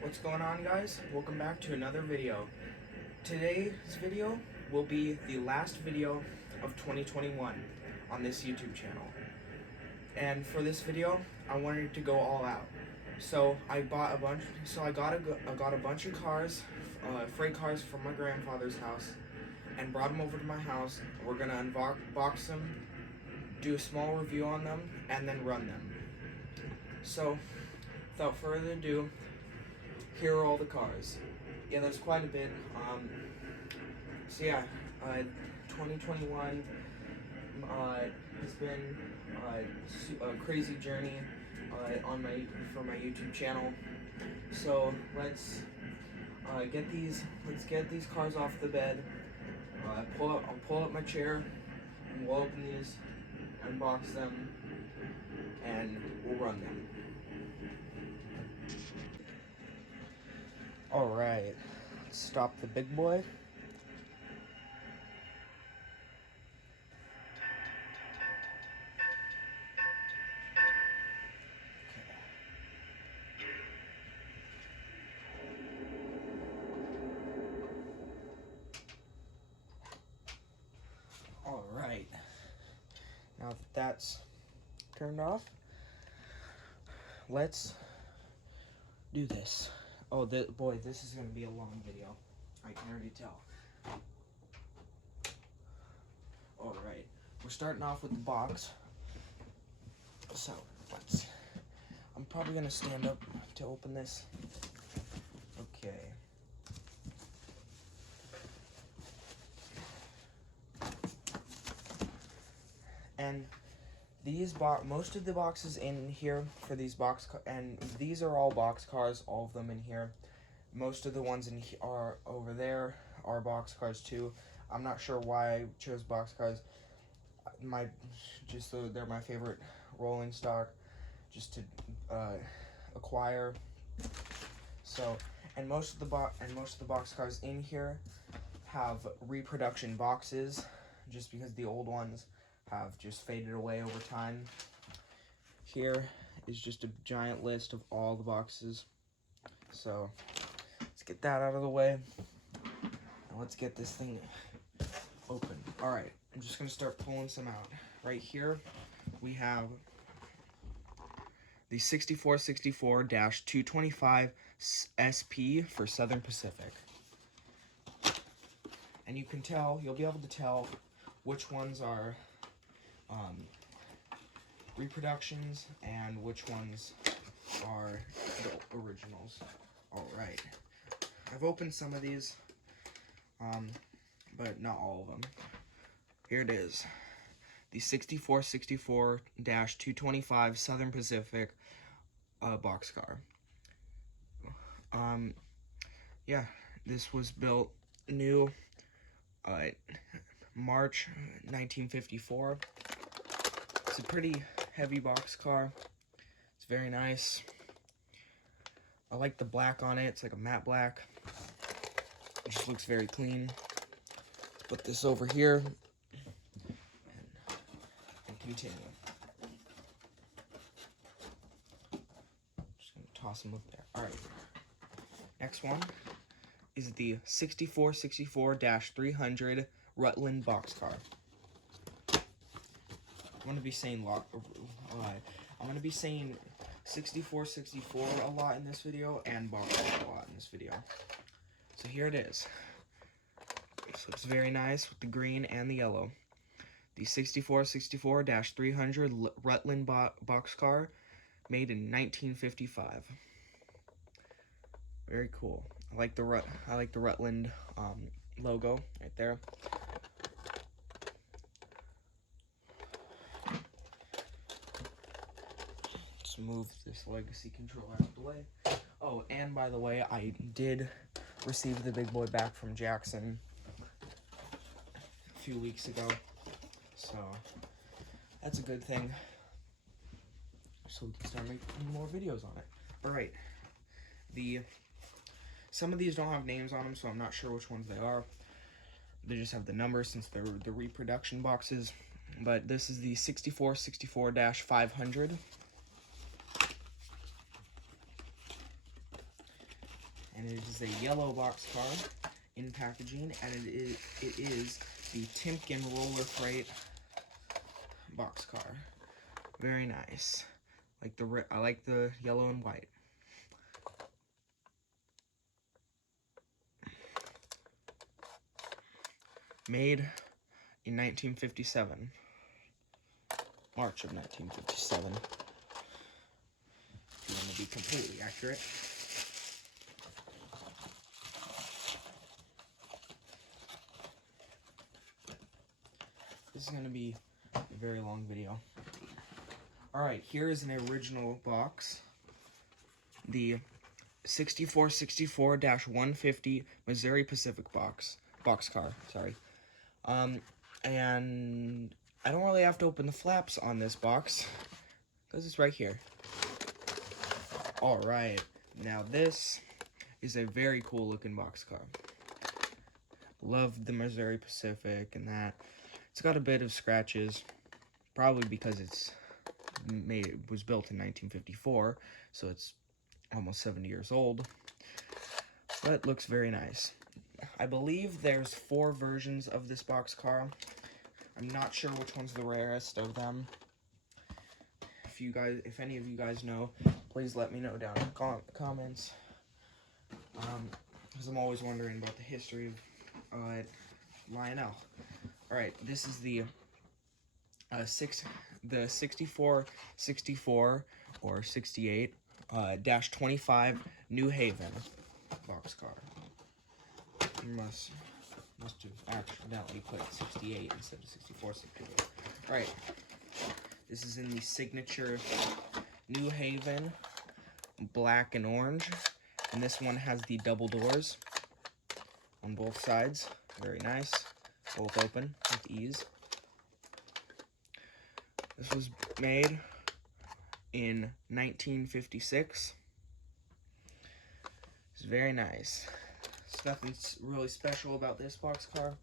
What's going on, guys? Welcome back to another video. Today's video will be the last video of 2021 on this YouTube channel. And for this video, I wanted to go all out. So I got a bunch of cars, freight cars from my grandfather's house, and brought them over to my house. We're gonna unbox them, do a small review on them, and then run them. So, without further ado, here are all the cars. Yeah, there's quite a bit. 2021 has been a crazy journey for my YouTube channel. So let's get these cars off the bed. I'll pull up my chair, and we'll open these, unbox them, and we'll run them. Alright, let's stop the big boy. Alright, now that that's turned off, let's do this. Oh, boy, this is going to be a long video. I can already tell. Alright, we're starting off with the box. So, I'm probably going to stand up to open this. Okay. And most of the boxes in here for these and these are all box cars, all of them in here. Most of the ones in here are over there are box cars too. I'm not sure why I chose box cars. They're my favorite rolling stock, just to acquire. So, and most of the box cars in here have reproduction boxes, just because the old ones have just faded away over time. Here is just a giant list of all the boxes. So let's get that out of the way, and let's get this thing open. All right, I'm just gonna start pulling some out. Right here, we have the 6464-225 SP for Southern Pacific. And you'll be able to tell which ones are reproductions and which ones are the originals. Alright, I've opened some of these, but not all of them. Here it is, the 6464-225 Southern Pacific boxcar. Yeah, this was built new March 1954. It's a pretty heavy boxcar. It's very nice. I like the black on it. It's like a matte black. It just looks very clean. Put this over here and continue. Just gonna toss them up there. All right. Next one is the 6464-300 Rutland boxcar. I'm gonna be saying 6464 a lot in this video and boxcar a lot in this video. So here it is. This looks very nice with the green and the yellow. The 6464-300 Rutland boxcar, made in 1955. Very cool. I like the Rutland logo right there. Let's move this legacy control out of the way. Oh, and by the way, I did receive the big boy back from Jackson a few weeks ago, so that's a good thing. So we can start making more videos on it. All right, some of these don't have names on them, so I'm not sure which ones they are. They just have the numbers since they're the reproduction boxes. But this is the 6464-500. and it is a yellow boxcar in packaging, and it is the Timken Roller Freight boxcar. Very nice. I like the yellow and white. Made in 1957. March of 1957. If you want to be completely accurate. This is going to be a very long video. Alright, here is an original box. The 6464-150 Missouri Pacific boxcar, sorry. And I don't really have to open the flaps on this box, because it's right here. Alright, now this is a very cool looking boxcar. Love the Missouri Pacific and that. It's got a bit of scratches, probably because it was built in 1954, so it's almost 70 years old, but it looks very nice. I believe there's 4 versions of this boxcar. I'm not sure which one's the rarest of them. If any of you guys know, please let me know down in the comments. Because I'm always wondering about the history of Lionel. Alright, this is the 6464 or 68 -25 New Haven boxcar. Must have accidentally put 68 instead of 64, 68. Right. This is in the signature New Haven black and orange, and this one has the double doors on both sides. Very nice. Both open with ease. This was made in 1956. It's very nice. There's nothing really special about this boxcar.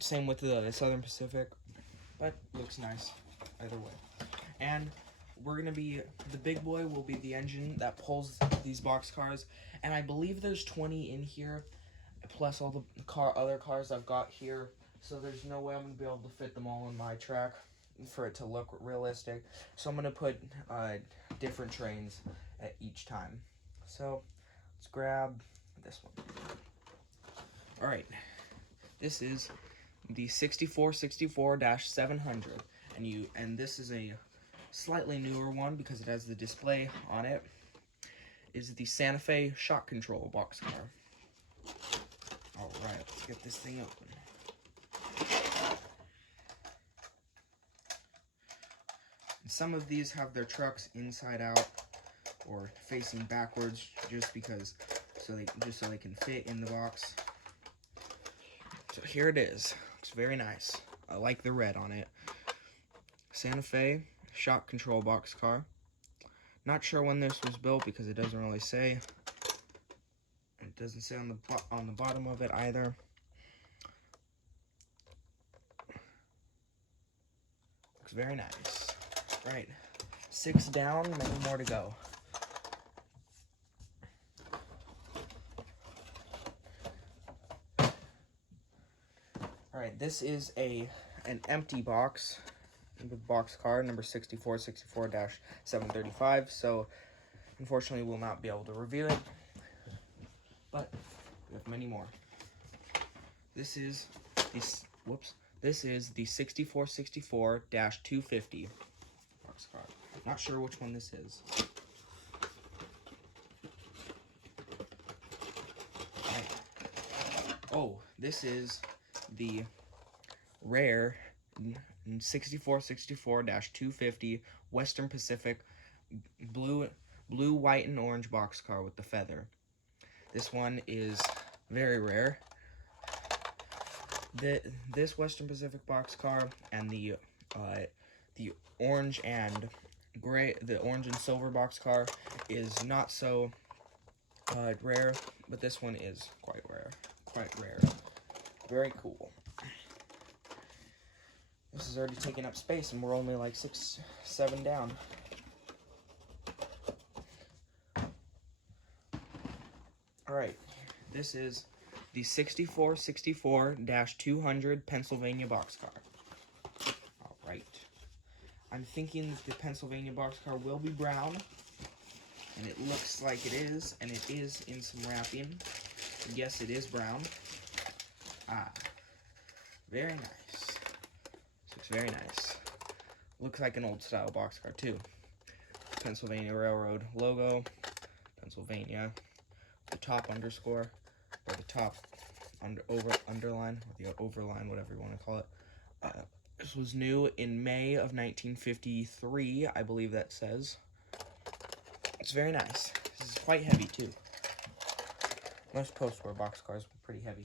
Same with the Southern Pacific, but looks nice either way. And the big boy will be the engine that pulls these boxcars, and I believe there's 20 in here, plus all the other cars I've got here, so there's no way I'm going to be able to fit them all in my track for it to look realistic. So I'm going to put different trains at each time. So let's grab this one. Alright, this is the 6464-700, and this is a slightly newer one because it has the display on it. Is the Santa Fe shock control boxcar. Alright, let's get this thing open. And some of these have their trucks inside out or facing backwards just so they can fit in the box. So here it is. Looks very nice. I like the red on it. Santa Fe shock control boxcar. Not sure when this was built because it doesn't really say. It doesn't say on the bottom of it either. Looks very nice. Right, 6 down, many more to go. Alright, this is an empty box, the boxcar, number 6464-735, so unfortunately we'll not be able to review it, but we have many more. This is the 6464-250 boxcar. Not sure which one this is. Right. Oh, this is the rare 6464-250 Western Pacific blue, white, and orange boxcar with the feather. This one is very rare. This Western Pacific boxcar and the orange and gray, the orange and silver boxcar is not so rare, but this one is quite rare. Very cool. This is already taking up space, and we're only like 6, 7 down. Alright, this is the 6464-200 Pennsylvania boxcar. Alright. I'm thinking the Pennsylvania boxcar will be brown, and it looks like it is, and it is in some wrapping. Yes, it is brown. Ah, very nice. This looks very nice. Looks like an old style boxcar too. Pennsylvania Railroad logo, Pennsylvania, the top underscore, or the top underline, or the overline, whatever you want to call it. This was new in May of 1953, I believe that says. It's very nice. This is quite heavy too. Most post-war boxcars were pretty heavy.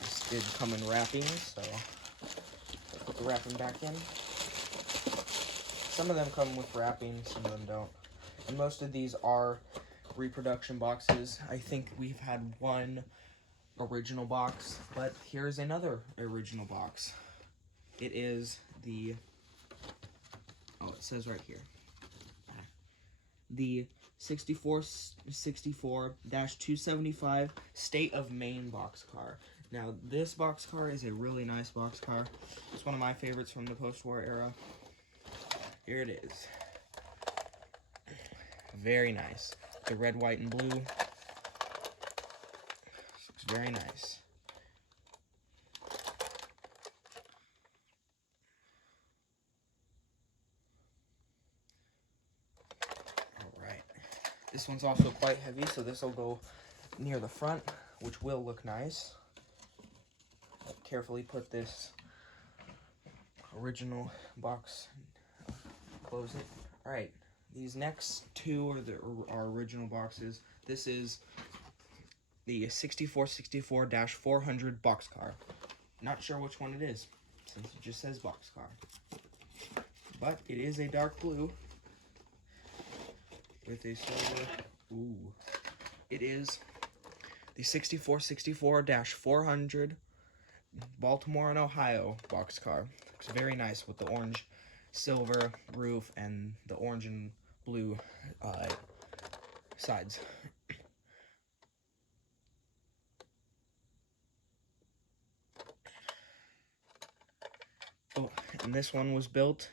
This did come in wrapping, so I'll put the wrapping back in. Some of them come with wrapping, some of them don't. And most of these are reproduction boxes. I think we've had one original box, but here's another original box. It is the, oh, it says right here, the 6464-275 State of Maine boxcar. Now, this boxcar is a really nice boxcar. It's one of my favorites from the post-war era. Here it is. Very nice. The red, white, and blue. Looks very nice. Alright. This one's also quite heavy, so this will go near the front, which will look nice. I'll carefully put this original box, close it. Alright. These next two are original boxes. This is the 6464-400 boxcar. Not sure which one it is, since it just says boxcar. But it is a dark blue with a silver. Ooh. It is the 6464-400 Baltimore and Ohio boxcar. It's very nice with the orange silver roof and the orange and blue sides. Oh, and this one was built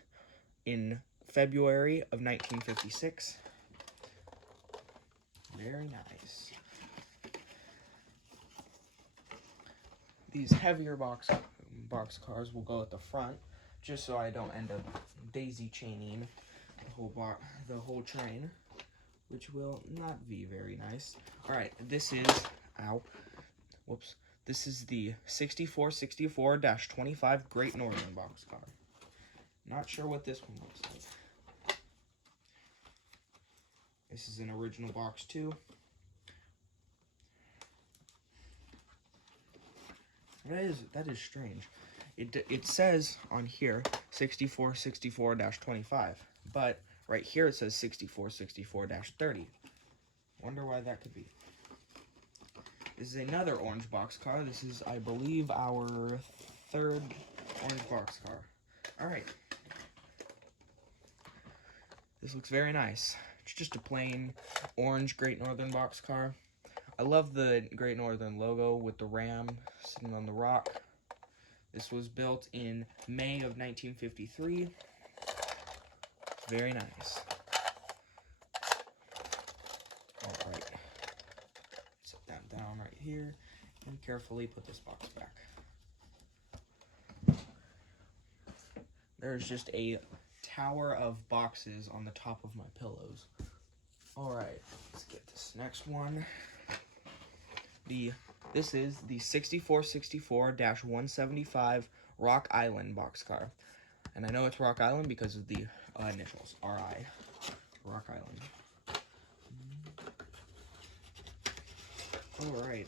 in February of 1956. Very nice. These heavier boxcars will go at the front, just so I don't end up daisy chaining the whole train, which will not be very nice. Alright, this is, this is the 6464-25 Great Northern boxcar. Not sure what this one looks like. This is an original box too. That is strange. It says on here 6464-25, but right here it says 6464-30. Wonder why that could be. This is another orange boxcar. This is, I believe, our third orange boxcar. Alright. This looks very nice. It's just a plain orange Great Northern boxcar. I love the Great Northern logo with the ram sitting on the rock. This was built in May of 1953. Very nice. Alright. Set that down right here and carefully put this box back. There's just a tower of boxes on the top of my pillows. Alright, let's get this next one. This is the 6464-175 Rock Island boxcar. And I know it's Rock Island because of the initials, RI. Rock Island. Alright.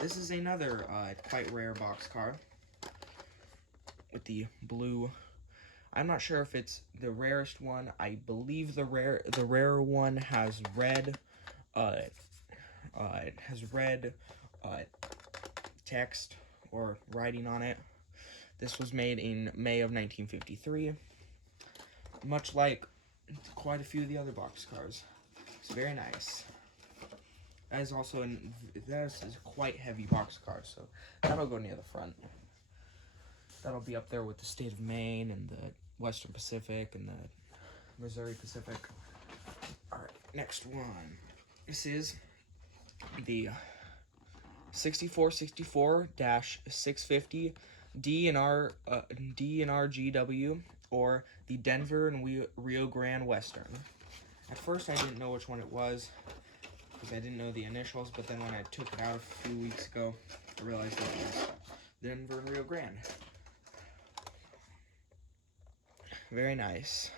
This is another quite rare boxcar with the blue. I'm not sure if it's the rarest one. I believe the rarer one has red. It has red text or writing on it. This was made in May of 1953. Much like quite a few of the other boxcars. It's very nice. That is also that is a quite heavy boxcar, so that'll go near the front. That'll be up there with the state of Maine and the Western Pacific and the Missouri Pacific. Alright, next one. This is the 6464-650 D&R GW, or the Denver and Rio Grande Western. At first I didn't know which one it was, because I didn't know the initials, but then when I took it out a few weeks ago, I realized that it was Denver and Rio Grande. Very nice.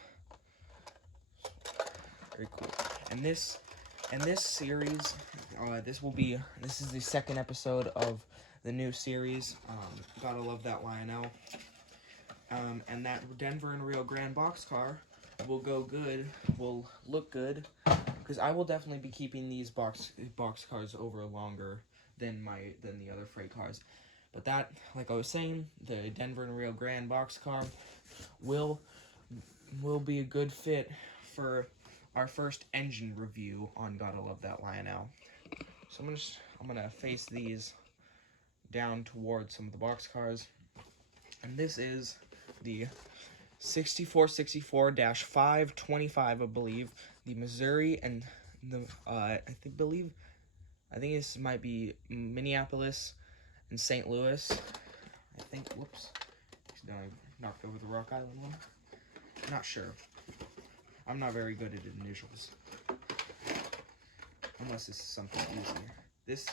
Very cool. And this series, this is the second episode of the new series. Gotta love that Lionel. And that Denver and Rio Grande boxcar will look good, because I will definitely be keeping these boxcars over longer than the other freight cars. But that, like I was saying, the Denver and Rio Grande boxcar will be a good fit for our first engine review on Gotta Love That Lionel. So I'm gonna face these down towards some of the boxcars, and this is the 6464-525, I believe, the Missouri and the I think this might be Minneapolis and St. Louis. I think. Whoops, I knocked over the Rock Island one. Not sure. I'm not very good at initials, unless this is something easy. This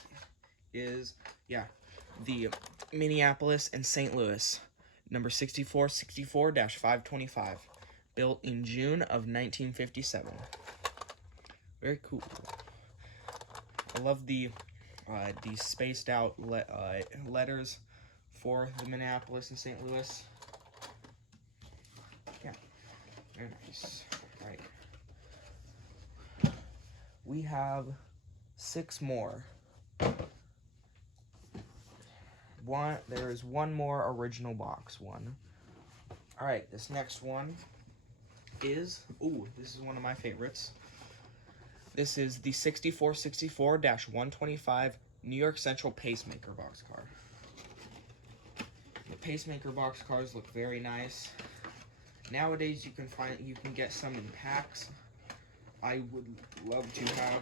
is, yeah, the Minneapolis and St. Louis, number 6464-525, built in June of 1957. Very cool. I love the spaced out letters for the Minneapolis and St. Louis. Yeah, very nice. Right. We have 6 more. There is one more original box one. Alright, this next one is, this is one of my favorites. This is the 6464-125 New York Central Pacemaker boxcar. The Pacemaker boxcars look very nice. Nowadays you can get some in packs. I would love to have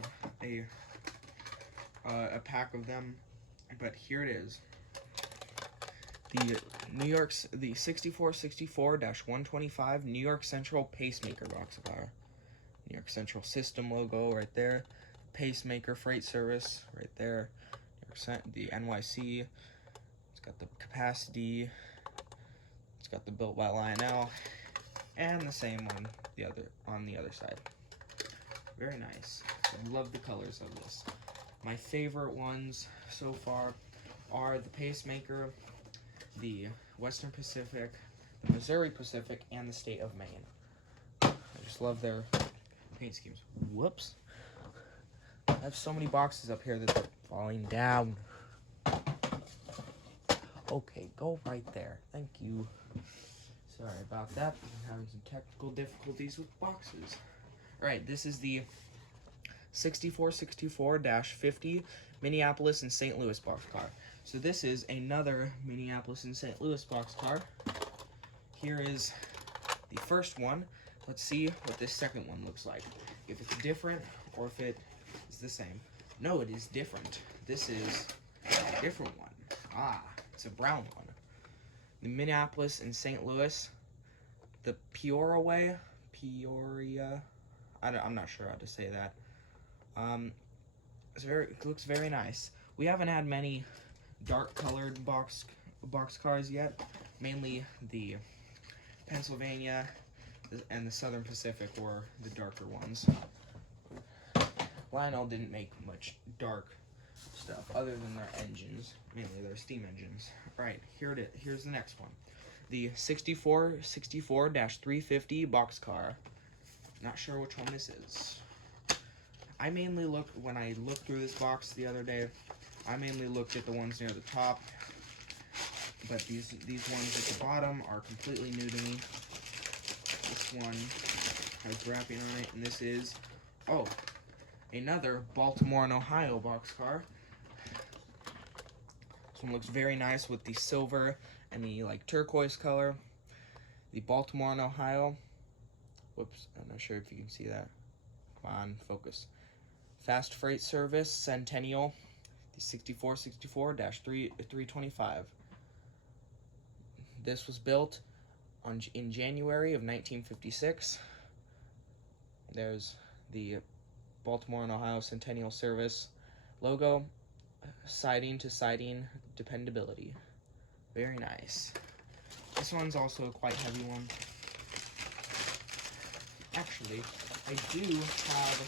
a pack of them, but here it is. The 6464-125 New York Central Pacemaker boxcar. New York Central System logo right there. Pacemaker Freight Service right there. The NYC. It's got the capacity. It's got the built by Lionel, and the same on the other side. Very nice. I love the colors of this. My favorite ones so far are the Pacemaker, the Western Pacific, the Missouri Pacific, and the state of Maine. I just love their paint schemes. Whoops. I have so many boxes up here that they're falling down. Okay, go right there. Thank you. Sorry about that. I'm having some technical difficulties with boxes. Alright, this is the 6464-50 Minneapolis and St. Louis boxcar. So this is another Minneapolis and St. Louis boxcar. Here is the first one. Let's see what this second one looks like. If it's different or if it is the same. No, it is different. This is a different one. It's a brown one. The Minneapolis and St. Louis, the Peoria, I'm not sure how to say that. It looks very nice. We haven't had many dark colored boxcars yet. Mainly the Pennsylvania and the Southern Pacific were the darker ones. Lionel didn't make much dark stuff other than their engines, mainly their steam engines. Alright, here's the next one. The 6464-350 boxcar. Not sure which one this is. When I looked through this box the other day, I mainly looked at the ones near the top, but these ones at the bottom are completely new to me. This one has wrapping on it, and this is, oh, another Baltimore and Ohio boxcar. This one looks very nice with the silver and the like turquoise color. The Baltimore and Ohio. Whoops, I'm not sure if you can see that. Come on, focus. Fast freight service, Centennial, the 6464-325. This was built in January of 1956. There's the Baltimore and Ohio Centennial Service logo, siding to siding dependability. Very nice. This one's also a quite heavy one. Actually, I do have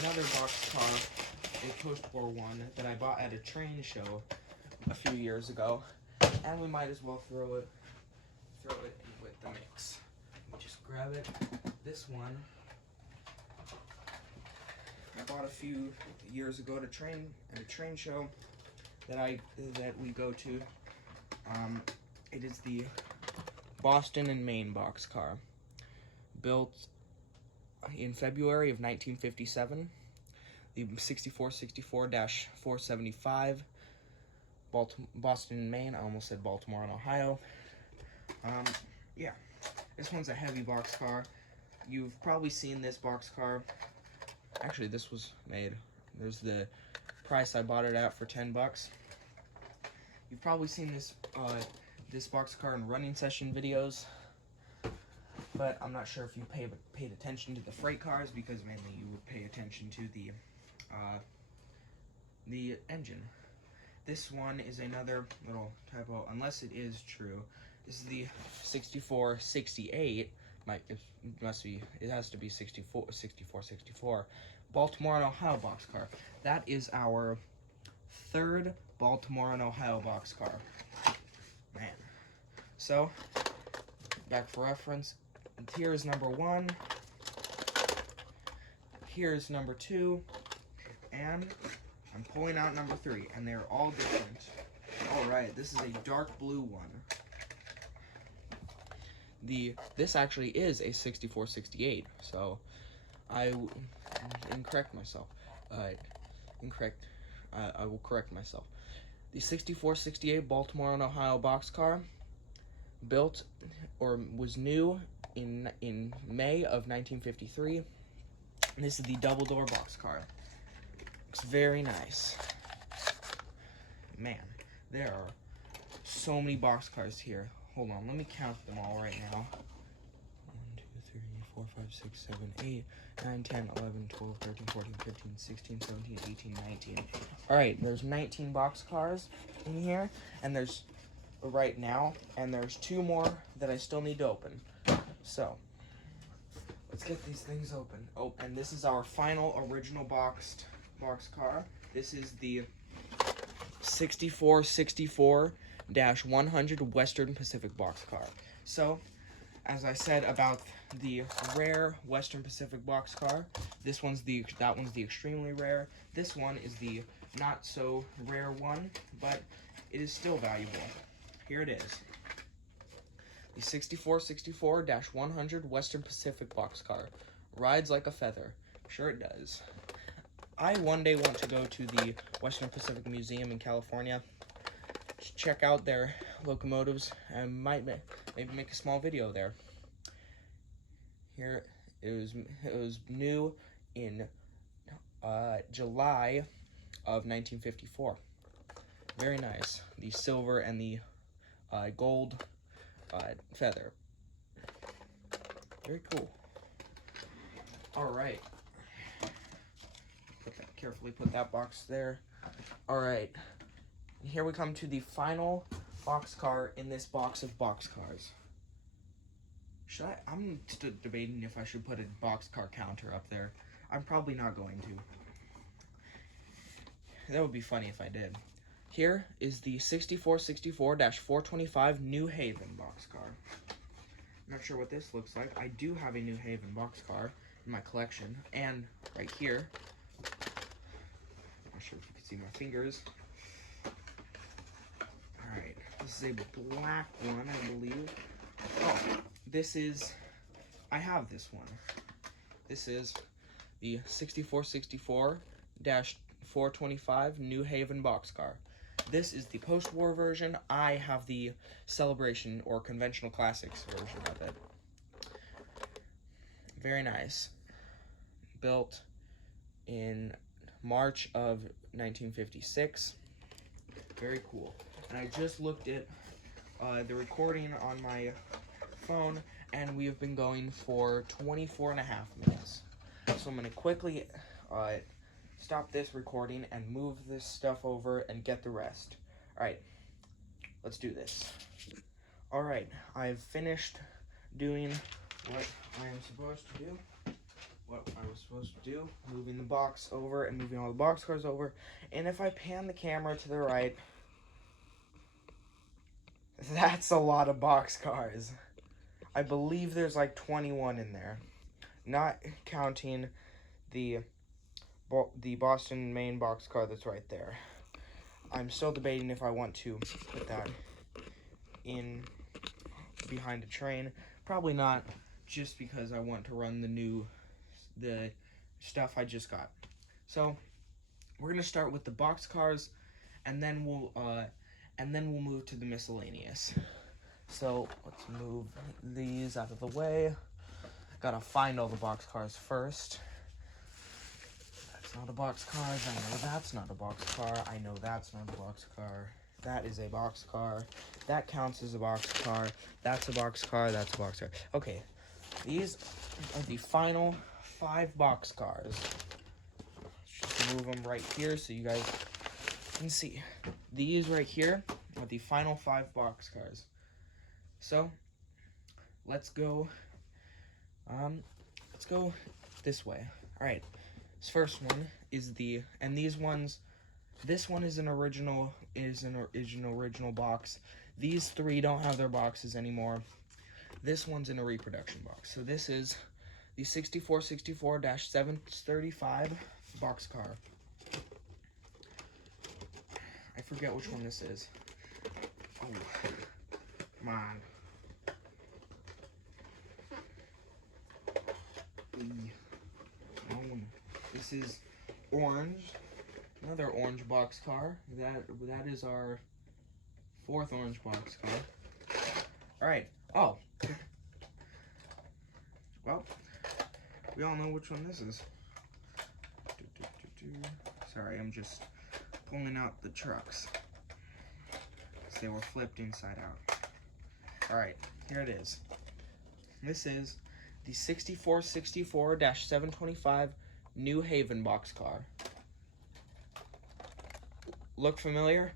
another boxcar, a post-war one, that I bought at a train show a few years ago, and we might as well throw it in with the mix. Just grab it. This one I bought a few years ago at a train show that we go to. It is the Boston and Maine boxcar, built in February of 1957. The 6464-475, Boston and Maine. I almost said Baltimore and Ohio. Yeah, this one's a heavy boxcar. You've probably seen this boxcar. Actually, this was made. There's the price I bought it at for $10. You've probably seen this boxcar in running session videos, but I'm not sure if you paid attention to the freight cars, because mainly you would pay attention to the engine. This one is another little typo, unless it is true. This is the 6468. It has to be 6464 Baltimore and Ohio boxcar. That is our third Baltimore and Ohio boxcar. Man. So, back for reference, here is number 1, here's number 2, and I'm pulling out number 3, and they're all different. Alright, this is a dark blue one. This actually is a 6468, so I will correct myself. I will correct myself. The 6468 Baltimore and Ohio boxcar, built or was new in May of 1953. This is the double door boxcar. Looks very nice. Man, there are so many boxcars here. Hold on, let me count them all right now. 1, 2, 3, 4, 5, 6, 7, 8, 9, 10, 11, 12, 13, 14, 15, 16, 17, 18, 19. Alright, there's 19 boxcars in here, and there's right now, and there's 2 more that I still need to open. So, let's get these things open. Oh, and this is our final original boxcar. This is the 6464-100 Western Pacific boxcar. So, as I said about the rare Western Pacific boxcar, that one's the extremely rare. This one is the not so rare one, but it is still valuable. Here it is. The 6464-100 Western Pacific boxcar. Rides like a feather. Sure it does. I one day want to go to the Western Pacific Museum in California, check out their locomotives, and might maybe make a small video there. Here, it was new in July of 1954. Very nice. The silver and the gold feather. Very cool. All right. Carefully put that box there. Alright, here we come to the final boxcar in this box of boxcars. I'm still debating if I should put a boxcar counter up there. I'm probably not going to. That would be funny if I did. Here is the 6464-425 New Haven boxcar. Not sure what this looks like. I do have a New Haven boxcar in my collection, and right here, not sure if you can see my fingers. Alright, this is a black one, I believe. Oh, this is I have this one. This is the 6464-425 New Haven boxcar. This is the post-war version. I have the Celebration or Conventional Classics version of it. Very nice. Built in March of 1956. Very cool. And I just looked at the recording on my phone, and we have been going for 24.5 minutes. So I'm going to quickly stop this recording and move this stuff over and get the rest. Alright, let's do this. Alright, I've finished doing what I am supposed to do. What I was supposed to do, moving the box over and moving all the boxcars over. And if I pan the camera to the right, that's a lot of boxcars. I believe there's like 21 in there, not counting the Boston, Maine boxcar that's right there. I'm still debating if I want to put that in behind a train. Probably not, just because I want to run the stuff I just got. So we're gonna start with the boxcars, and then we'll move to the miscellaneous. So let's move these out of the way. Gotta find all the boxcars first. That's not a boxcar. I know that's not a boxcar. I know that's not a boxcar. That is a boxcar. That counts as a boxcar. That's a boxcar. That's a boxcar. Okay, these are the final 5 boxcars. Just move them right here so you guys can see. These right here are the final 5 boxcars. So let's go this way. All right, this first one is this one is an original box. These 3 don't have their boxes anymore. This one's in a reproduction box. So this is the 6464-735 boxcar. I forget which one this is. Oh, come on. This is orange. Another orange boxcar. That is our 4th orange boxcar. All right. Oh. Well, we all know which one this is. Sorry, I'm just pulling out the trucks, because they were flipped inside out. All right, here it is. This is the 6464-725 New Haven boxcar. Look familiar?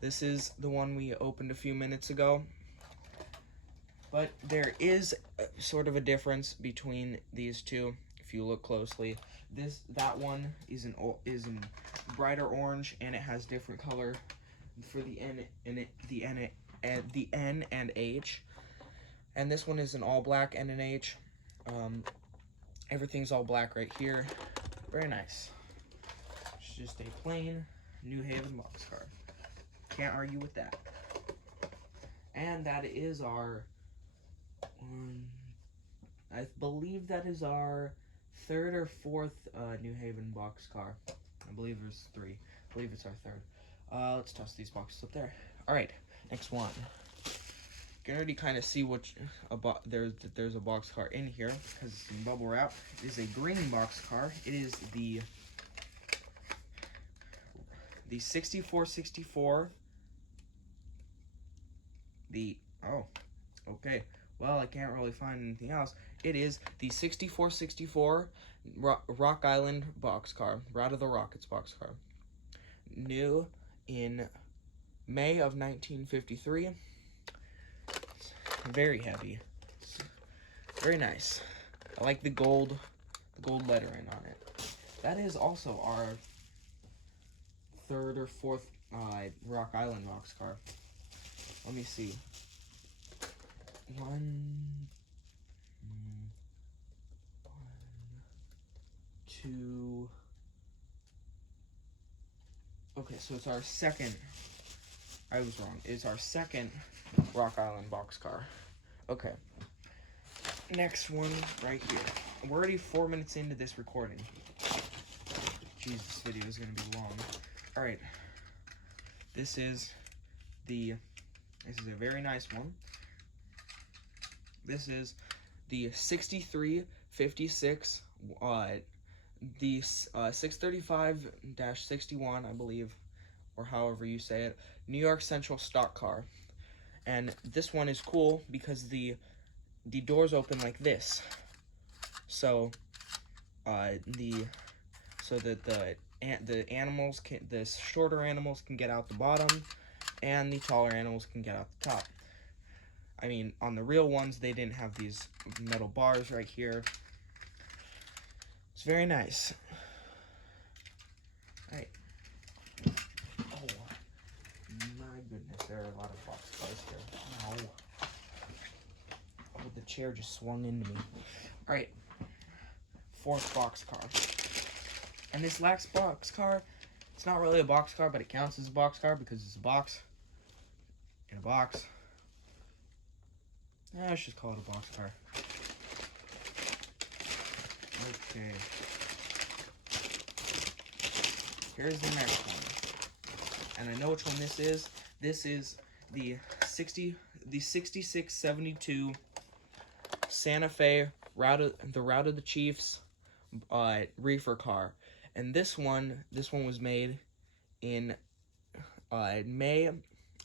This is the one we opened a few minutes ago. But there is sort of a difference between these two if you look closely. That one is in brighter orange, and it has different color for the N and H. And this one is an all black N and H. Everything's all black right here. Very nice. It's just a plain New Haven boxcar. Can't argue with that. And that is our I believe that is our 3rd or 4th New Haven boxcar. I believe there's 3. I believe it's our 3rd. Let's toss these boxes up there. All right, next one. You can already kind of see there's a boxcar in here because it's in bubble wrap. It is a green boxcar. It is the 6464. Okay. Well, I can't really find anything else. It is the 6464 Rock Island boxcar, Route of the Rockets boxcar. New in May of 1953. Very heavy. Very nice. I like the gold lettering on it. That is also our 3rd or 4th Rock Island boxcar. Let me see. 2. Okay, so it's our 2nd. I was wrong. It's our 2nd Rock Island boxcar. Okay. next one right here. We're already 4 minutes into this recording. Jeez, this video is going to be long. Alright. This is a very nice one. This is the 6356, the 635-61, I believe, or however you say it, New York Central stock car. And this one is cool because the doors open like this, so that the animals can, the shorter animals can get out the bottom, and the taller animals can get out the top. I mean, on the real ones, they didn't have these metal bars right here. It's very nice. Alright. Oh, my goodness, there are a lot of boxcars here. Ow. Oh, the chair just swung into me. Alright. Fourth boxcar. And this last boxcar, it's not really a boxcar, but it counts as a boxcar because it's a box in a box. Let's just call it a boxcar. Okay. Here's the next one. And I know which one this is. This is the 6672 Santa Fe Route of the Chiefs reefer car. And this one was made in May of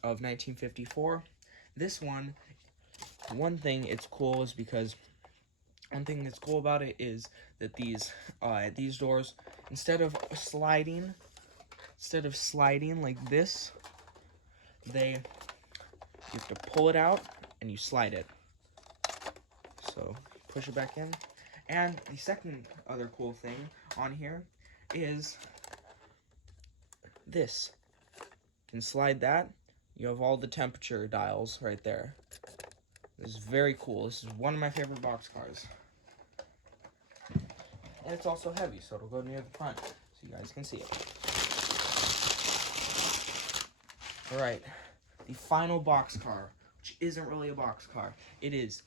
1954. This one thing that's cool about it is that these doors, instead of sliding like this, you have to pull it out and you slide it. So push it back in. And the second other cool thing on here is this. You can slide that. You have all the temperature dials right there. This is very cool. This is one of my favorite boxcars. And it's also heavy, so it'll go near the front so you guys can see it. Alright, the final boxcar, which isn't really a boxcar. It is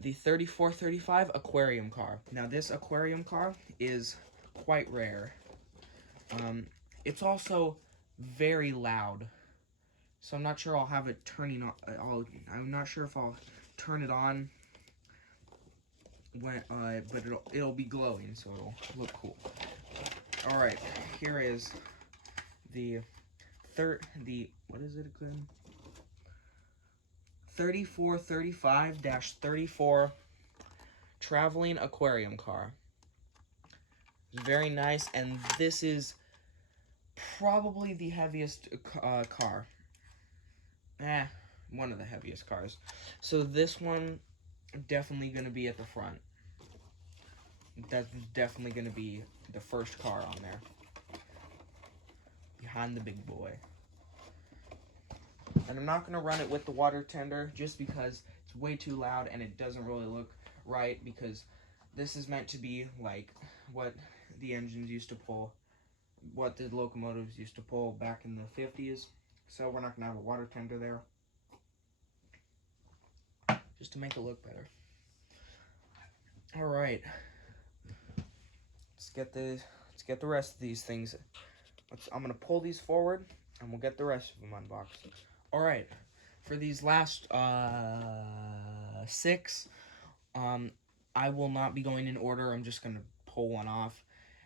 the 3435 aquarium car. Now, this aquarium car is quite rare. It's also very loud. So I'm not sure I'll have it turning on. I'm not sure if I'll turn it on when, but it'll be glowing, so it'll look cool. All right, here is what is it again? 3435-34 traveling aquarium car. It's very nice, and this is probably the heaviest car. One of the heaviest cars. So this one definitely going to be at the front. That's definitely going to be the first car on there. Behind the big boy. And I'm not going to run it with the water tender just because it's way too loud and it doesn't really look right, because this is meant to be like what the engines used to pull, what the locomotives used to pull back in the 50s. So we're not going to have a water tender there, just to make it look better. All right, let's get the rest of these things. I'm gonna pull these forward, and we'll get the rest of them unboxed. All right, for these last 6, I will not be going in order. I'm just gonna pull one off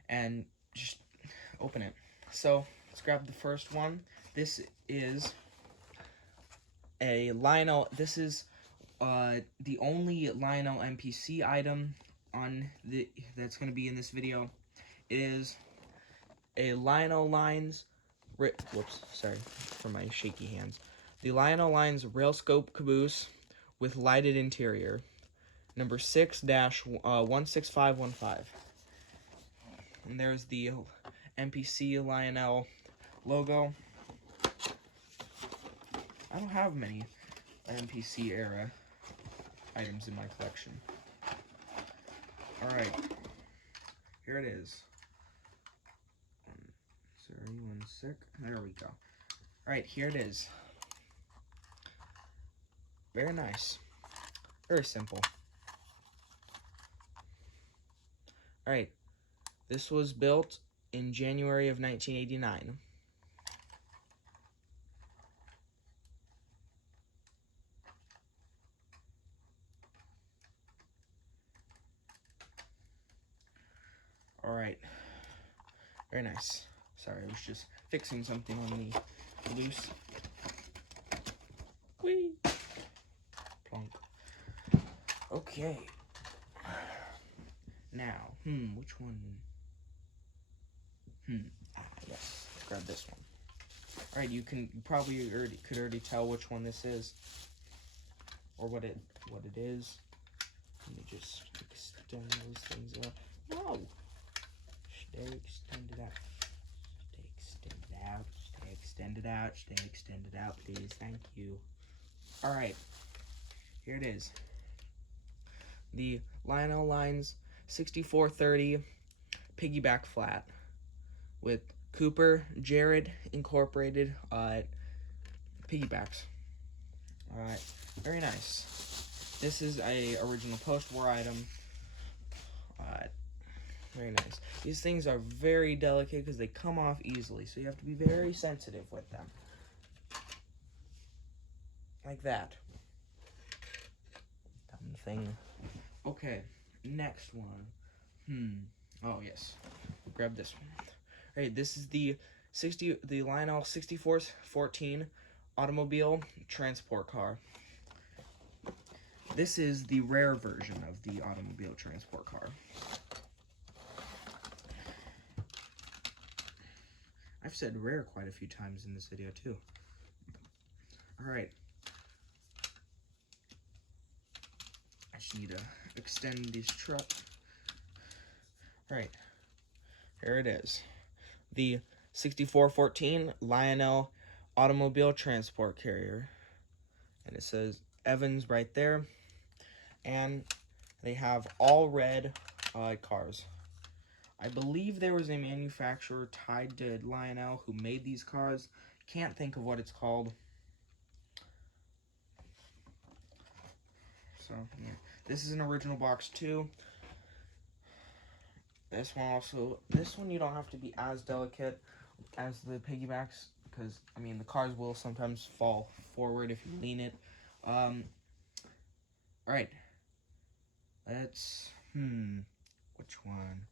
and just open it. So let's grab the first one. This is a Lionel. This is the only Lionel NPC item that's going to be in this video. It is a Lionel Lines, whoops, sorry for my shaky hands. The Lionel Lines rail scope caboose with lighted interior, number 6-16515. And there's the NPC Lionel logo. I don't have many NPC era items in my collection. Alright, here it is. Sorry, one sec. There we go. Alright, here it is. Very nice. Very simple. Alright, this was built in January of 1989. Alright, very nice. Sorry, I was just fixing something on the loose. Whee! Plonk. Okay. Now, which one? Yes, grab this one. Alright, you probably could already tell which one this is, or what it is. Let me just extend those things out. No! Stay extended out. Stay extended out. Stay extended out. Stay extended out, please. Thank you. Alright, here it is. The Lionel Lines 6430 piggyback flat with Cooper Jared incorporated piggybacks. Alright, very nice. This is a original post-war item. Very nice. These things are very delicate because they come off easily, so you have to be very sensitive with them. Like that. Dumb thing. Okay, next one. Oh, yes. Grab this one. Alright, this is the Lionel 6414 automobile transport car. This is the rare version of the automobile transport car. I've said rare quite a few times in this video, too. Alright. I just need to extend this truck. Alright. Here it is. The 6414 Lionel automobile transport carrier. And it says Evans right there. And they have all red cars. I believe there was a manufacturer tied to Lionel who made these cars. Can't think of what it's called. So, yeah. This is an original box too. This one you don't have to be as delicate as the piggybacks, because, I mean, the cars will sometimes fall forward if you lean it. Alright. Let's, which one?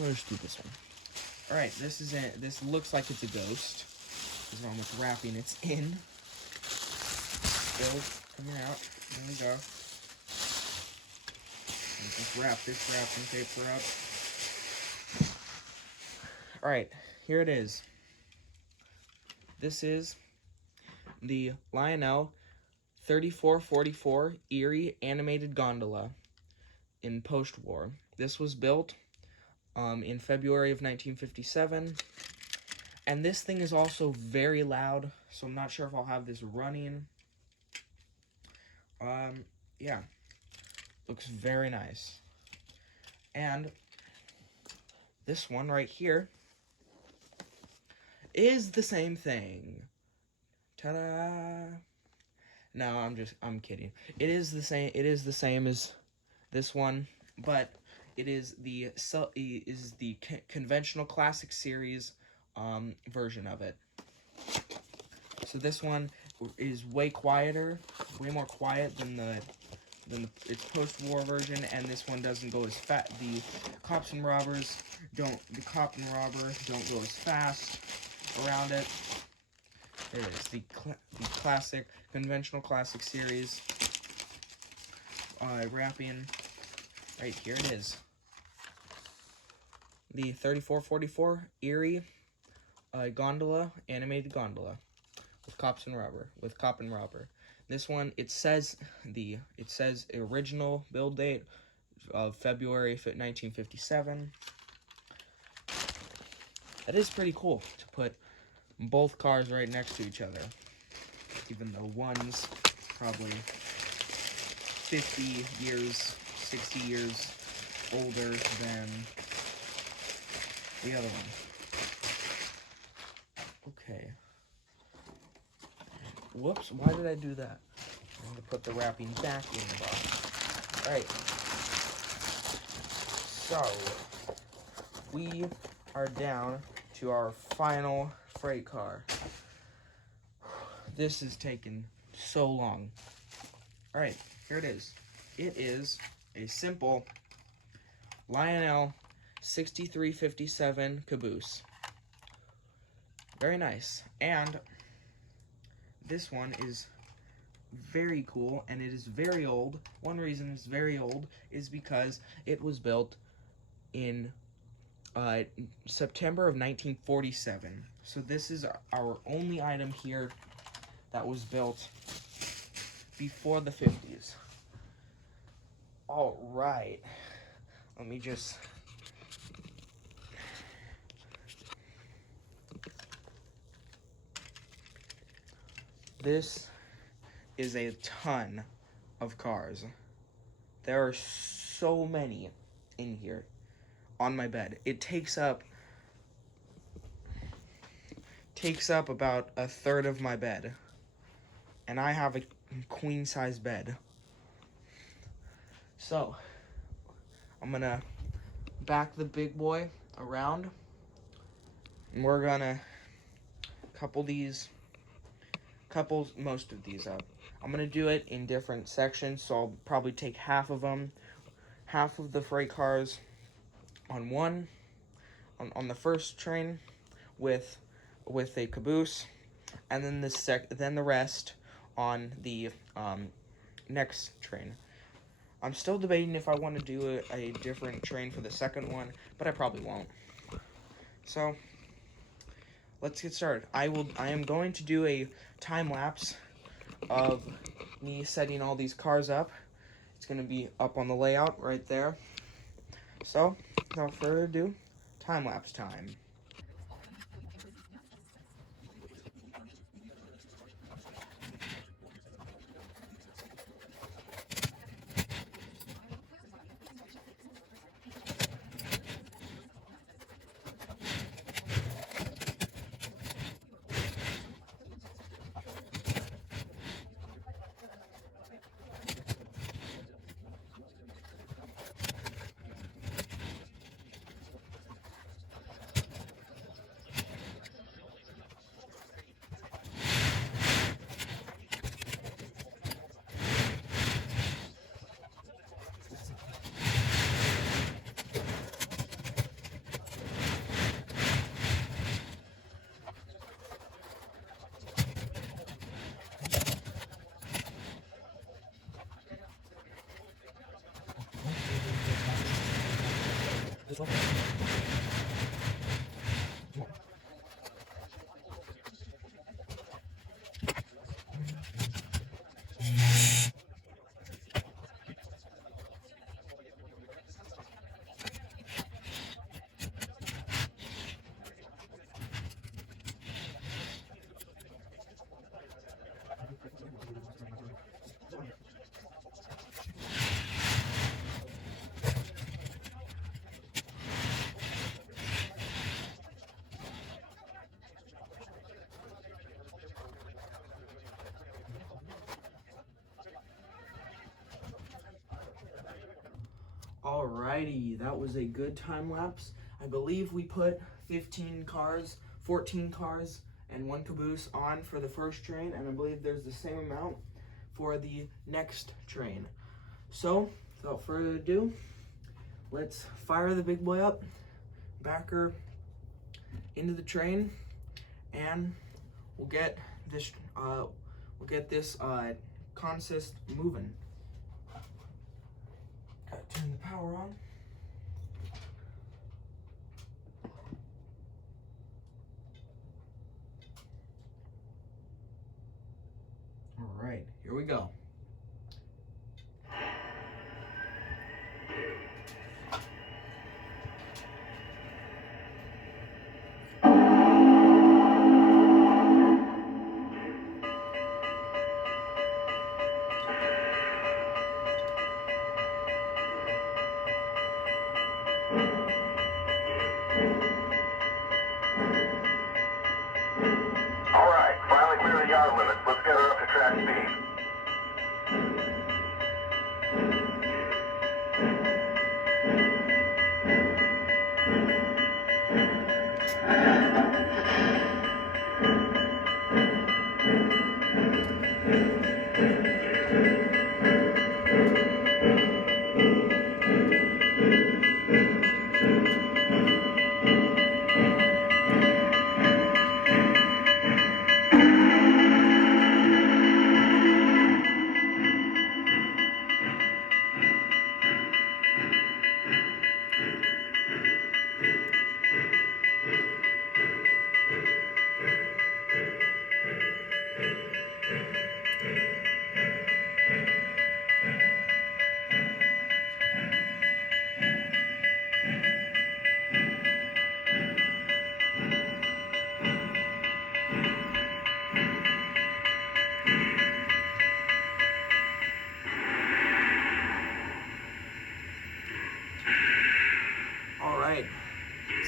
Let's do this one. Alright, this is it. This looks like it's a ghost. There's how much wrapping it's in. Still coming out. There we go. Just wrap this wrapping paper up. Alright, here it is. This is the Lionel 3444 Erie animated gondola in post-war. This was built in February of 1957. And this thing is also very loud, so I'm not sure if I'll have this running. Yeah. Looks very nice. And this one right here is the same thing. Ta-da! No, I'm kidding. It is the same as this one, but it is the conventional classic series version of it. So this one is way quieter, way more quiet than its post-war version, and this one doesn't go as fast. The cop and robber don't go as fast around it. It is the classic, conventional classic series wrapping. Right here it is. The 3444 Erie gondola, animated gondola with cop and robber. This one, it says original build date of February 1957. That is pretty cool to put both cars right next to each other, even though one's probably 50 years, 60 years older than the other one. Okay. Whoops, why did I do that? I'm going to put the wrapping back in the box. Alright. So, we are down to our final freight car. This is taking so long. Alright, here it is. It is a simple G.L.T. 6357 caboose. Very nice. And this one is very cool, and it is very old. One reason it's very old is because it was built in September of 1947. So this is our only item here that was built before the 50s. All right. Let me just... This is a ton of cars. There are so many in here on my bed. It takes up about a third of my bed. And I have a queen size bed. So, I'm gonna back the big boy around, and we're gonna couple most of these up. I'm gonna do it in different sections, so I'll probably take half of the freight cars on the first train with a caboose, and then the rest on the next train. I'm still debating if I want to do a different train for the second one, but I probably won't. So, let's get started. I am going to do a time lapse of me setting all these cars up. It's going to be up on the layout right there. So, without further ado, time lapse time. Alrighty, that was a good time lapse. I believe we put 14 cars, and one caboose on for the first train, and I believe there's the same amount for the next train. So, without further ado, let's fire the big boy up, back her into the train, and we'll get this consist moving. Gotta turn the power on. All right, here we go. All right, finally clear the yard limits. Let's get her up to track speed.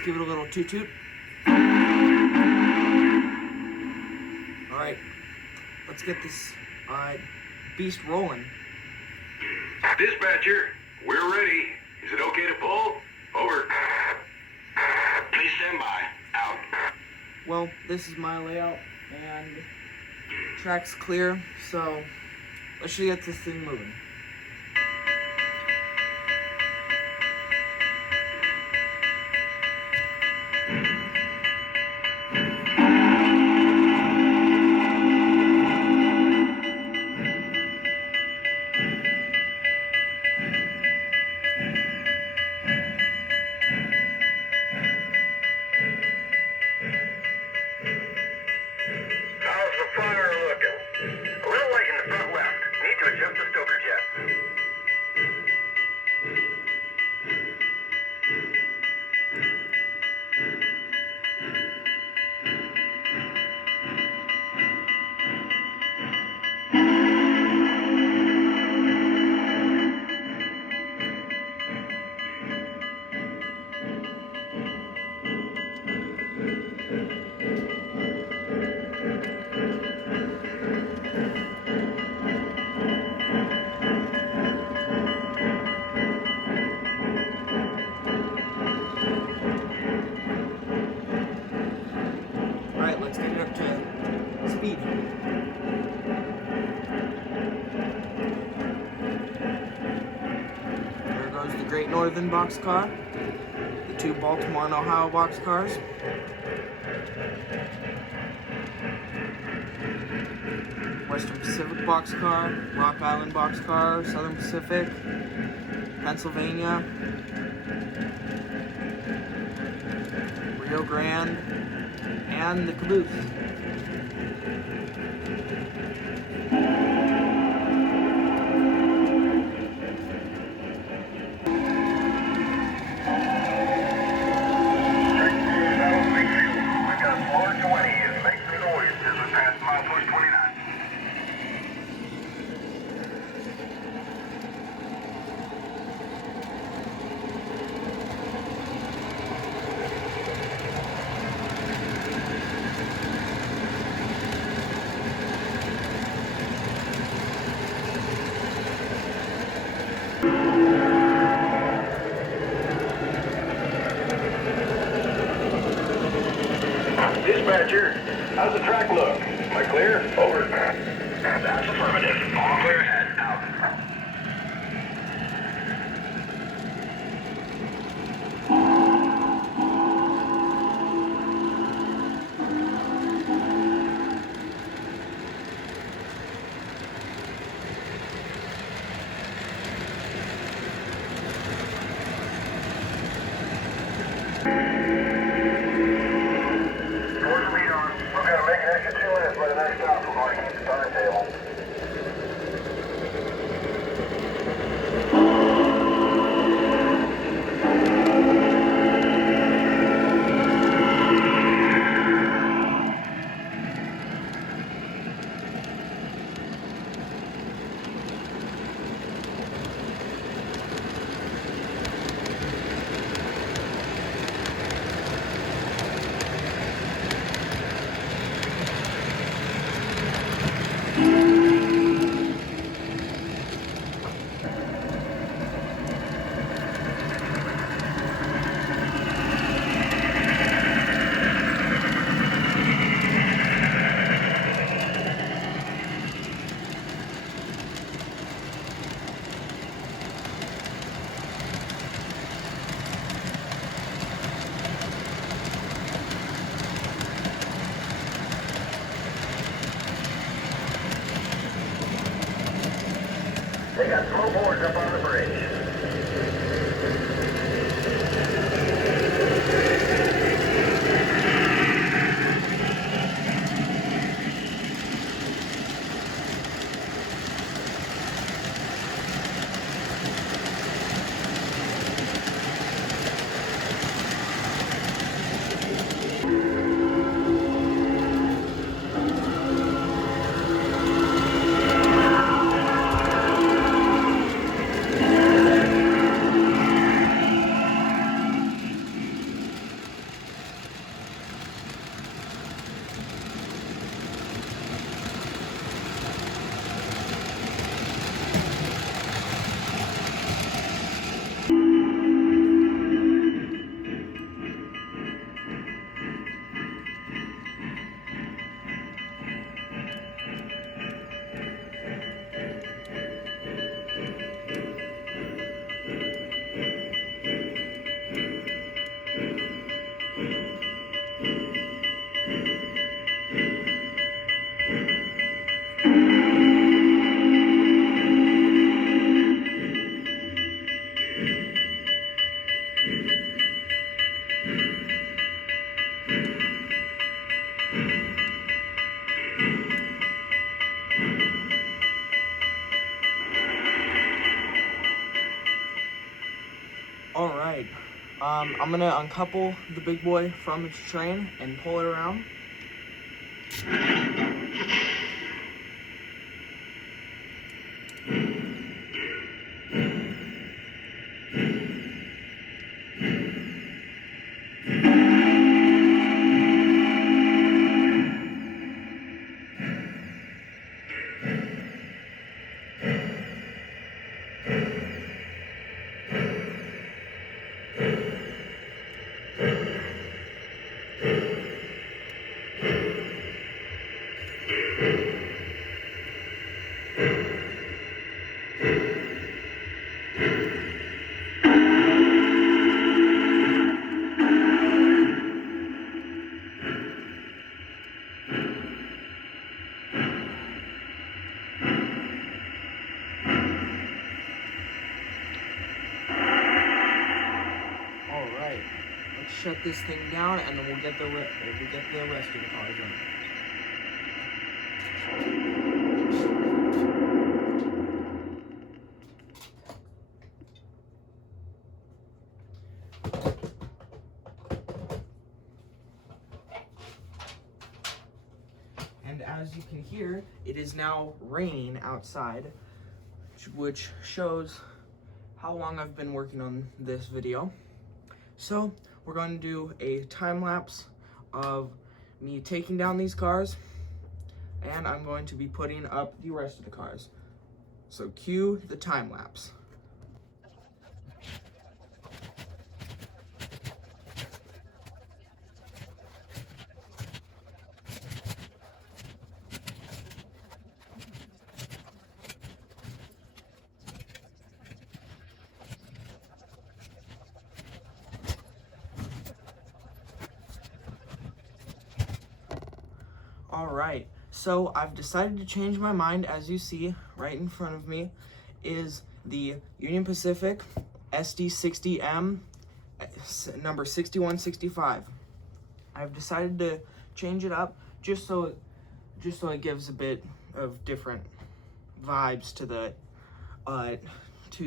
let's give it a little toot-toot. Alright, let's get this beast rolling. Dispatcher, we're ready. Is it okay to pull? Over. Please stand by. Out. Well, this is my layout, and track's clear, so let's get this thing moving. How's the fire looking? A little light in the front left. Need to adjust the stoker jet. Alright, let's get it up to speed. There goes the Great Northern boxcar, the two Baltimore and Ohio boxcars. Western Pacific boxcar, Rock Island boxcar, Southern Pacific, Pennsylvania, Rio Grande, and the caboose. Dispatcher, how's the track look? Am I clear? Over. That's affirmative. All clear ahead. Out. They got smoke boards up on the bridge. Alright, I'm gonna uncouple the big boy from its train and pull it around. Alright, let's shut this thing down and then we'll get the rest of the cars in. And as you can hear, it is now raining outside, which shows how long I've been working on this video. So we're going to do a time lapse of me taking down these cars, and I'm going to be putting up the rest of the cars. So cue the time lapse. Alright, so I've decided to change my mind. As you see right in front of me is the Union Pacific SD60M number 6165. I've decided to change it up just so it gives a bit of different vibes to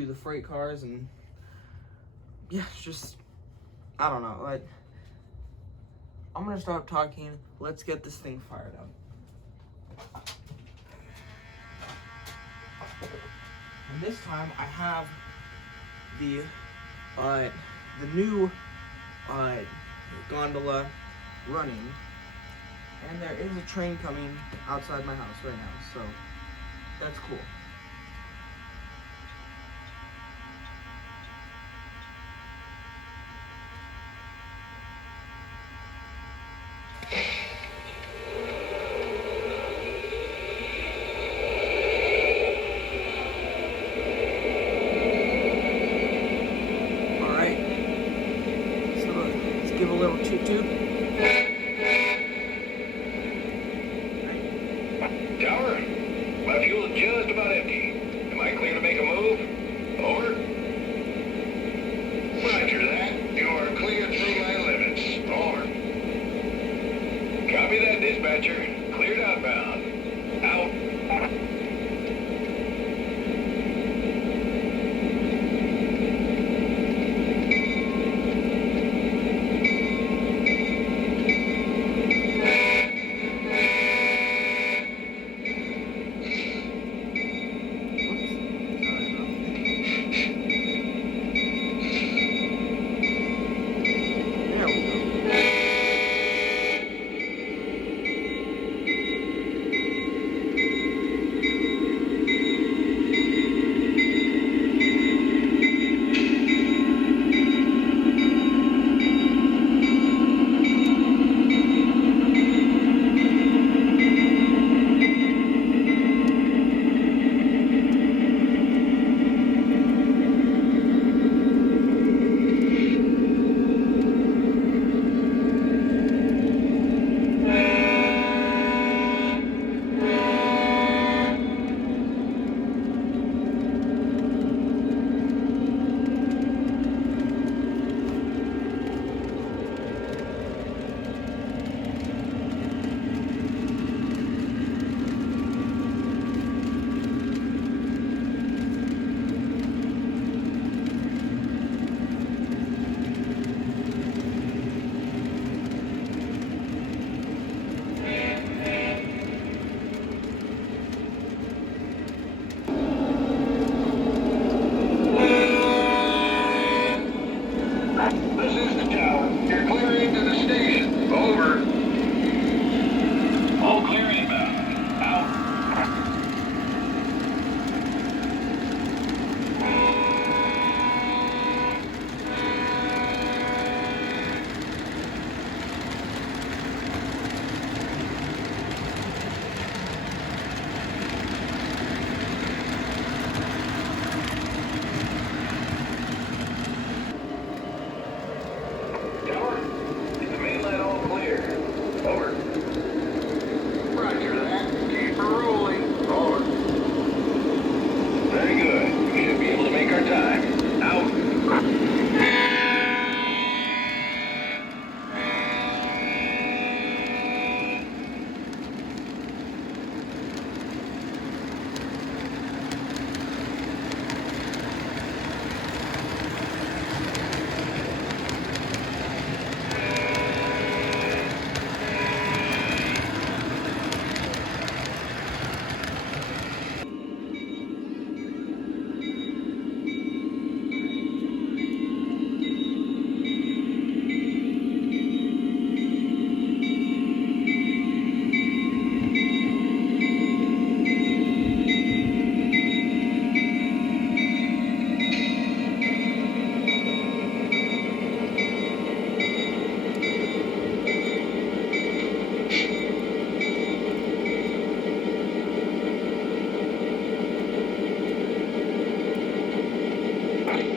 the freight cars, and yeah, just I don't know, like, I'm gonna stop talking. Let's get this thing fired up. And this time I have the new gondola running, and there is a train coming outside my house right now, so that's cool. Give a little toot-toot. Tower, my fuel is just about empty. Am I clear to make a move? Over. Roger that. You are clear through my limits. Over. Copy that, dispatcher. Cleared outbound. Out.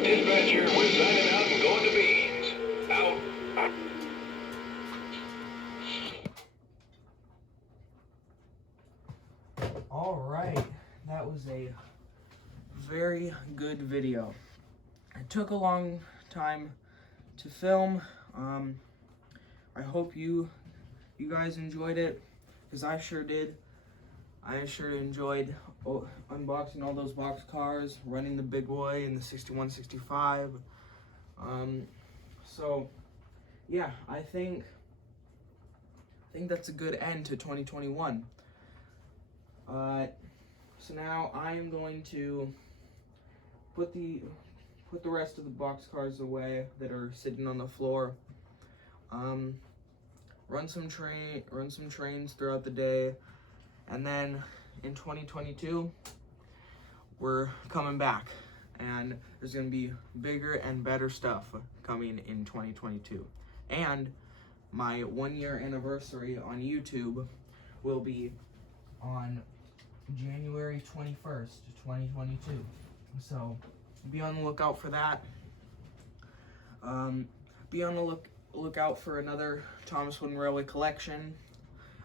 Dispatcher, we're signing out and going to beans. Out. Alright, that was a very good video. It took a long time to film. I hope you guys enjoyed it, because I sure did. I sure enjoyed unboxing all those box cars, running the big boy in the 6165. So yeah, I think that's a good end to 2021. So now I am going to put the rest of the box cars away that are sitting on the floor. Run some trains throughout the day, and then in 2022 we're coming back, and there's gonna be bigger and better stuff coming in 2022. And my 1-year anniversary on YouTube will be on January 21st, 2022. So be on the lookout for that. Be on the lookout for another Thomas Wooden Railway collection.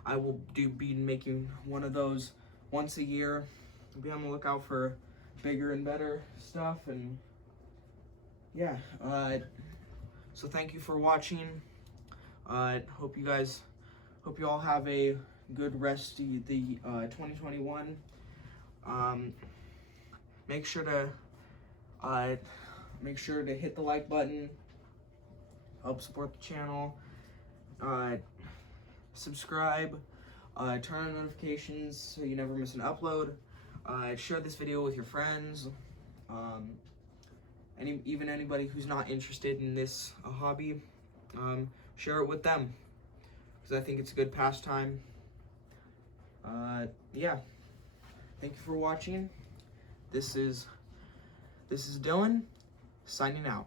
I will be making one of those once a year. Be on the lookout for bigger and better stuff, and yeah. So thank you for watching. Hope you all have a good rest of the 2021. Make sure to hit the like button, help support the channel, subscribe, turn on notifications so you never miss an upload, share this video with your friends, even anybody who's not interested in this hobby, share it with them, because I think it's a good pastime. Yeah, thank you for watching. This is Dylan, signing out.